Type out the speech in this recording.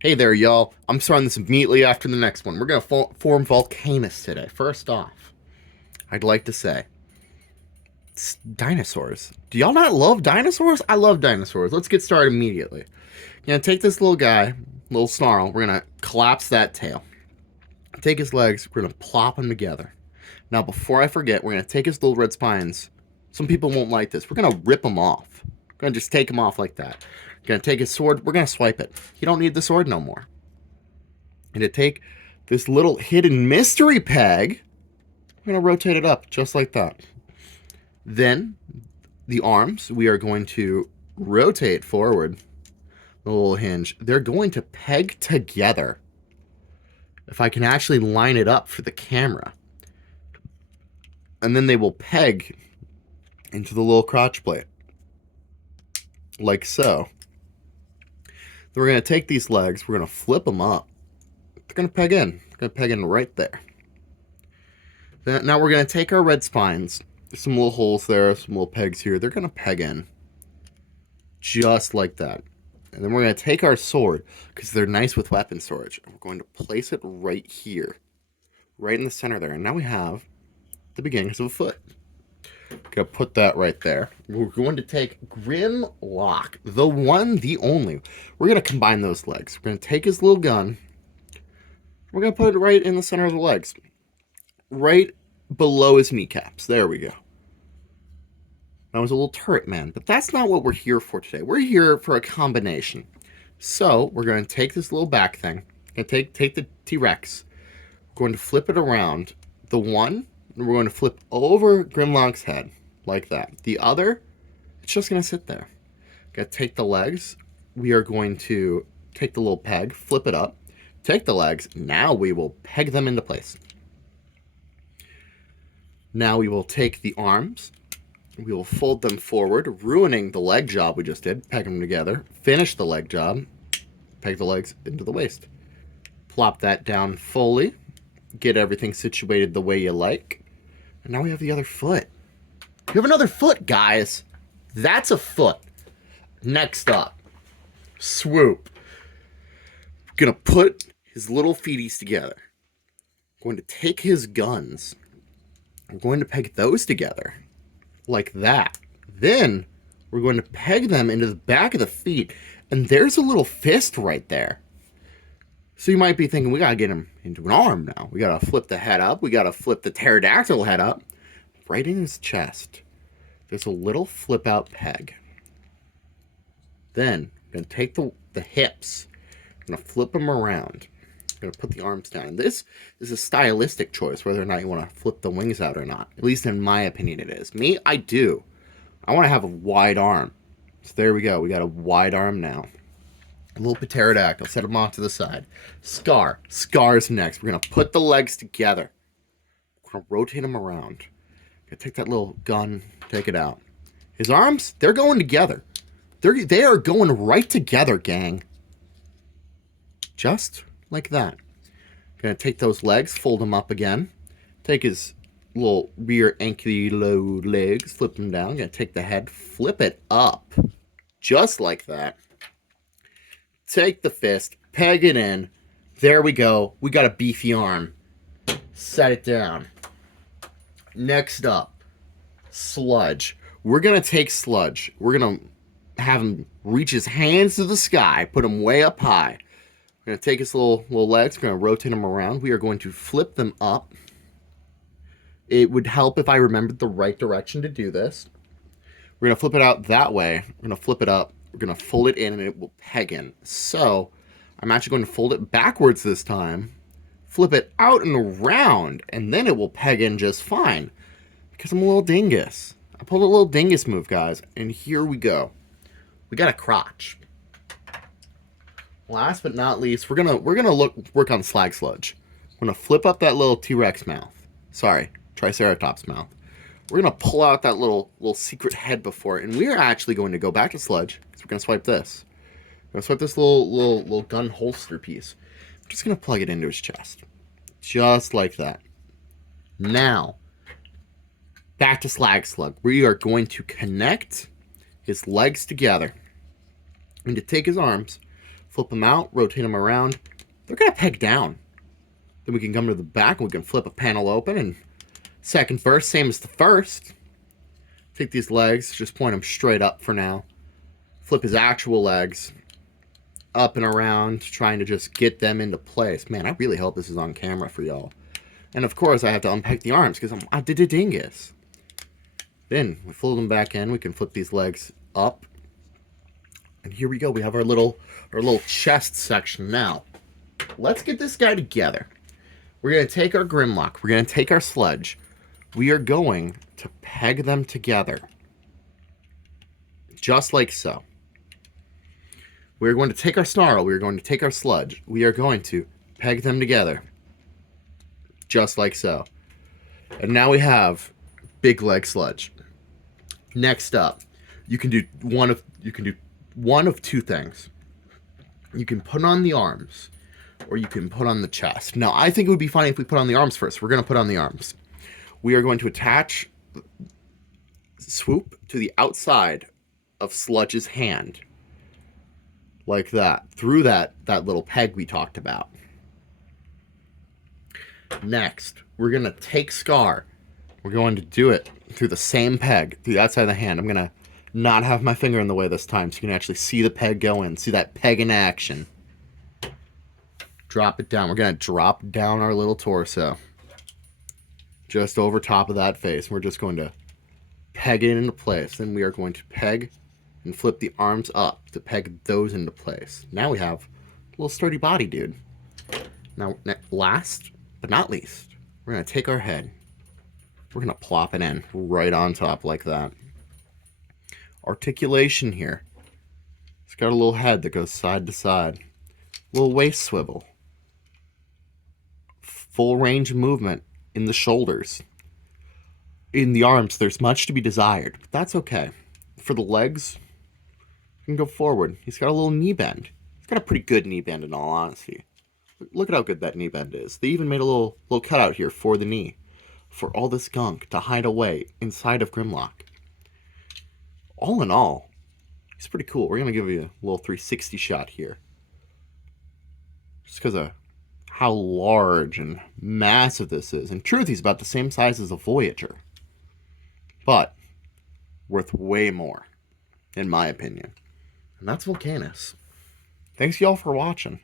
Hey there, y'all. I'm starting this immediately after the next one. We're going to form volcanis today. First off, I'd like to say, it's dinosaurs. Do y'all not love dinosaurs? I love dinosaurs. Let's get started immediately. Gonna take this little guy, little snarl. We're going to collapse that tail. Take his legs. We're going to plop them together. Now, before I forget, we're going to take his little red spines. Some people won't like this. We're going to rip them off. We're going to just take them off like that. We're going to take his sword. We're going to swipe it. You don't need the sword no more. And to take this little hidden mystery peg, we're going to rotate it up just like that. Then the arms, we are going to rotate forward the little hinge. They're going to peg together. If I can actually line it up for the camera. And then they will peg into the little crotch plate. Like so. Then we're going to take these legs, we're going to flip them up. They're going to peg in. They're going to peg in right there. Then, now we're going to take our red spines. There's some little holes there, some little pegs here. They're going to peg in. Just like that. And then we're going to take our sword, because they're nice with weapon storage. And we're going to place it right here. Right in the center there. And now we have the beginnings of a foot. Gonna put that right there. We're going to take Grimlock, the one, the only. We're gonna combine those legs. We're gonna take his little gun. We're gonna put it right in the center of the legs, right below his kneecaps. There we go. That was a little turret, man, but that's not what we're here for today. We're here for a combination. So we're gonna take this little back thing. Gonna take the T-Rex. We're going to flip it around. The one. And we're going to flip over Grimlock's head, like that. The other, it's just going to sit there. Going to take the legs. We are going to take the little peg, flip it up, take the legs. Now we will peg them into place. Now we will take the arms. We will fold them forward, ruining the leg job we just did. Peg them together. Finish the leg job. Peg the legs into the waist. Plop that down fully. Get everything situated the way you like. And now we have the other foot. We have another foot, guys. That's a foot. Next up, swoop. Gonna put his little feeties together. Going to take his guns. We're going to peg those together. Like that. Then we're going to peg them into the back of the feet. And there's a little fist right there. So you might be thinking, we gotta get him into an arm now. We gotta flip the head up. We gotta flip the pterodactyl head up. Right in his chest, there's a little flip out peg. Then, I'm gonna take the hips. I'm gonna flip them around. I'm gonna put the arms down. And this is a stylistic choice, whether or not you wanna flip the wings out or not. At least in my opinion it is. Me, I do. I wanna have a wide arm. So there we go. We got a wide arm now. A little pterodactyl, set him off to the side. Scar's next. We're going to put the legs together. We're going to rotate him around. Gonna take that little gun, take it out. His arms, they're going together. They are going right together, gang. Just like that. Gonna take those legs, fold them up again. Take his little rear ankylo legs, flip them down. Gonna take the head, flip it up. Just like that. Take the fist, peg it in. There we go. We got a beefy arm. Set it down. Next up, Sludge. We're going to take Sludge. We're going to have him reach his hands to the sky, put him way up high. We're going to take his little legs. We're going to rotate them around. We are going to flip them up. It would help if I remembered the right direction to do this. We're going to flip it out that way. We're going to flip it up. We're going to fold it in and it will peg in. So I'm actually going to fold it backwards this time, flip it out and around, and then it will peg in just fine. Because I'm a little dingus. I pulled a little dingus move, guys. And here we go. We got a crotch. Last but not least, we're gonna work on Slag Sludge. We're going to flip up that little T-Rex mouth. Sorry, Triceratops mouth. We're going to pull out that little secret head before it. And we are actually going to go back to Sludge. Because we're going to swipe this. We're going to swipe this little gun holster piece. I'm just going to plug it into his chest. Just like that. Now, back to Slag Slug. We are going to connect his legs together. I'm going to take his arms, Flip them out, rotate them around. They're going to peg down. Then we can come to the back and we can flip a panel open. And second verse, same as the first. Take these legs, just point them straight up for now. Flip his actual legs up and around, trying to just get them into place. Man, I really hope this is on camera for y'all. And of course, I have to unpeg the arms because I'm a dingus. Then we fold them back in. We can flip these legs up. And here we go. We have our little chest section now. Let's get this guy together. We're going to take our Grimlock. We're going to take our Sludge. We are going to peg them together. Just like so. We're going to take our Snarl. We're going to take our Sludge. We are going to peg them together. Just like so. And now we have Big Leg Sludge. Next up, you can do one of two things. You can put on the arms, or you can put on the chest. Now, I think it would be funny if we put on the arms first. We're going to put on the arms. We are going to attach Swoop to the outside of Sludge's hand. Like that. Through that little peg we talked about. Next, we're going to take Scar. We're going to do it through the same peg, through the outside of the hand. I'm going to not have my finger in the way this time so you can actually see the peg go in. See that peg in action. Drop it down. We're going to drop down our little torso. Just over top of that face. We're just going to peg it into place. Then we are going to peg and flip the arms up to peg those into place. Now we have a little sturdy body, dude. Now, last but not least, we're going to take our head. We're going to plop it in right on top like that. Articulation here. It's got a little head that goes side to side. Little waist swivel. Full range of movement in the shoulders. In the arms, there's much to be desired, but that's okay. For the legs, you can go forward. He's got a little knee bend. He's got a pretty good knee bend in all honesty. Look at how good that knee bend is. They even made a little cutout here for the knee. For all this gunk to hide away inside of Grimlock. All in all, he's pretty cool. We're going to give you a little 360 shot here. Just because of how large and massive this is. In truth, he's about the same size as a Voyager. But worth way more, in my opinion. And that's Volcanis. Thanks y'all for watching.